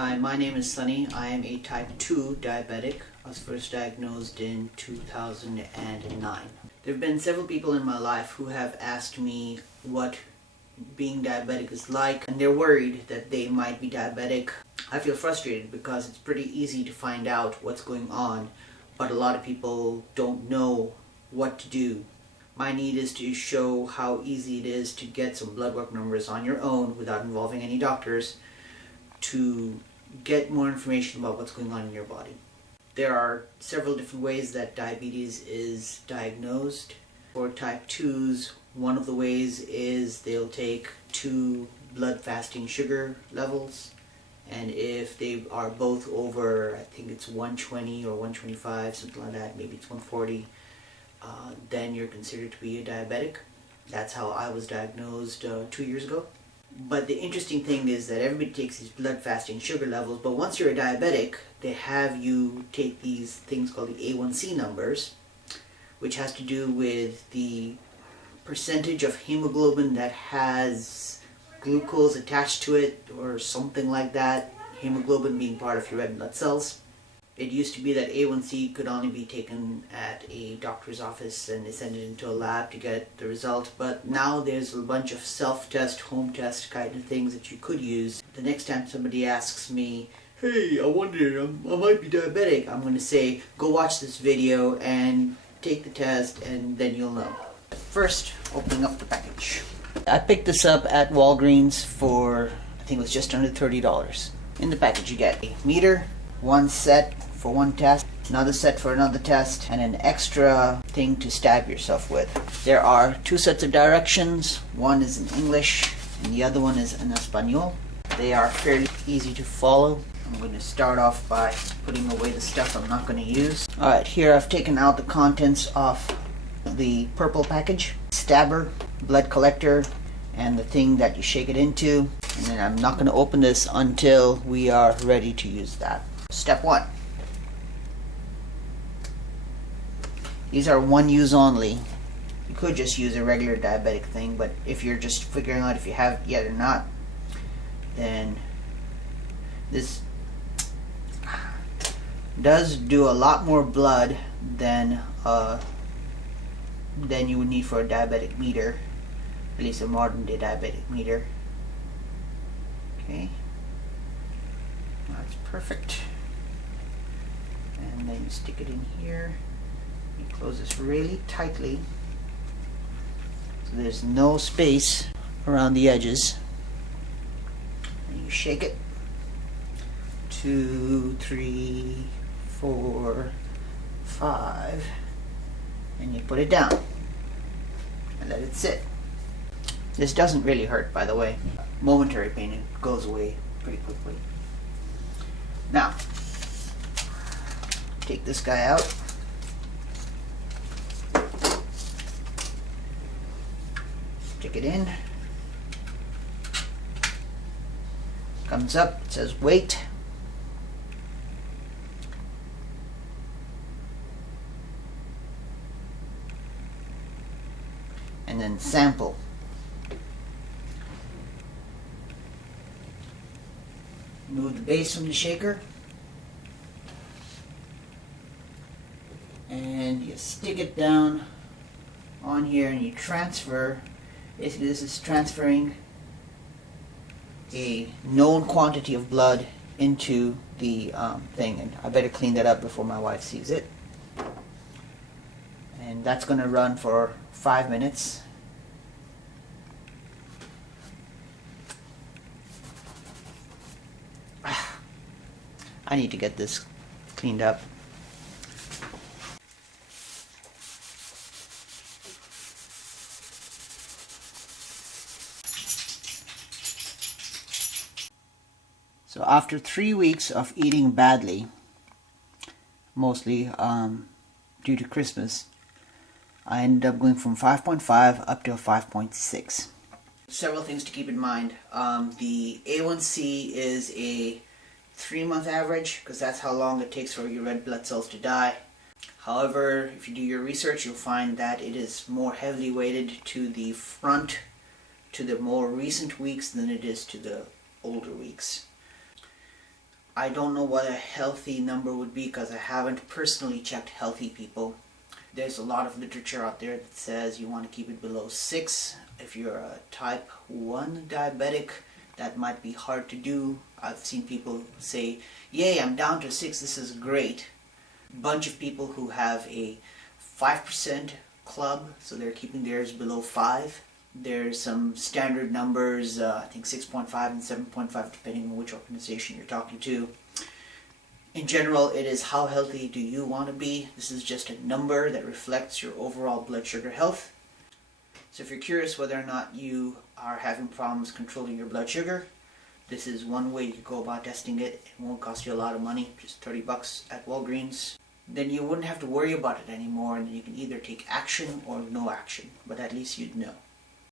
Hi, my name is Sunny. I am a type 2 diabetic. I was first diagnosed in 2009. There have been several people in my life who have asked me what being diabetic is like, and they're worried that they might be diabetic. I feel frustrated because it's pretty easy to find out what's going on, but a lot of people don't know what to do. My need is to show how easy it is to get some blood work numbers on your own without involving any doctors, to get more information about what's going on in your body. There are several different ways that diabetes is diagnosed. For type 2s, one of the ways is they'll take 2 blood fasting sugar levels, and if they are both over, I think it's 120 or 125, something like that, maybe it's 140, then you're considered to be a diabetic. That's how I was diagnosed 2 years ago. But the interesting thing is that everybody takes these blood fasting sugar levels, but once you're a diabetic, they have you take these things called the A1C numbers, which has to do with the percentage of hemoglobin that has glucose attached to it or something like that, hemoglobin being part of your red blood cells. It used to be that A1C could only be taken at a doctor's office and they send it into a lab to get the result, but now there's a bunch of self-test, home test kind of things that you could use. The next time somebody asks me, hey, I wonder, I might be diabetic, I'm going to say, go watch this video and take the test and then you'll know. First, opening up the package. I picked this up at Walgreens for, I think it was just under $30. In the package you get a meter, one set for one test, another set for another test, and an extra thing to stab yourself with. There are 2 sets of directions. One is in English and the other one is in Espanol. They are fairly easy to follow. I'm going to start off by putting away the stuff I'm not going to use. Alright, here I've taken out the contents of the purple package. Stabber, blood collector, and the thing that you shake it into. And then I'm not going to open this until we are ready to use that. Step 1. These are one use only. You could just use a regular diabetic thing, but if you're just figuring out if you have it yet or not, then this does do a lot more blood than you would need for a diabetic meter, at least a modern day diabetic meter. Okay, that's perfect. And then you stick it in here. You close this really tightly so there's no space around the edges. And you shake it. 2, 3, 4, 5, and you put it down and let it sit. This doesn't really hurt, by the way. Momentary pain, it goes away pretty quickly. Now, take this guy out. Stick it in. Comes up, it says wait. And then sample. Move the base from the shaker. And you stick it down on here and you transfer. Basically this is transferring a known quantity of blood into the thing, and I better clean that up before my wife sees it. And that's going to run for 5 minutes. I need to get this cleaned up. So after 3 weeks of eating badly, mostly due to Christmas, I ended up going from 5.5 up to a 5.6. Several things to keep in mind. The A1C is a 3-month average because that's how long it takes for your red blood cells to die. However, if you do your research, you'll find that it is more heavily weighted to the front, to the more recent weeks than it is to the older weeks. I don't know what a healthy number would be because I haven't personally checked healthy people. There's a lot of literature out there that says you want to keep it below 6. If you're a type 1 diabetic, that might be hard to do. I've seen people say, yay, I'm down to 6, this is great. Bunch of people who have a 5% club, so they're keeping theirs below 5. There's some standard numbers, I think 6.5 and 7.5, depending on which organization you're talking to. In general, it is how healthy do you want to be. This is just a number that reflects your overall blood sugar health. So if you're curious whether or not you are having problems controlling your blood sugar, this is one way you can go about testing it. It won't cost you a lot of money, just $30 at Walgreens. Then you wouldn't have to worry about it anymore, and you can either take action or no action, but at least you'd know.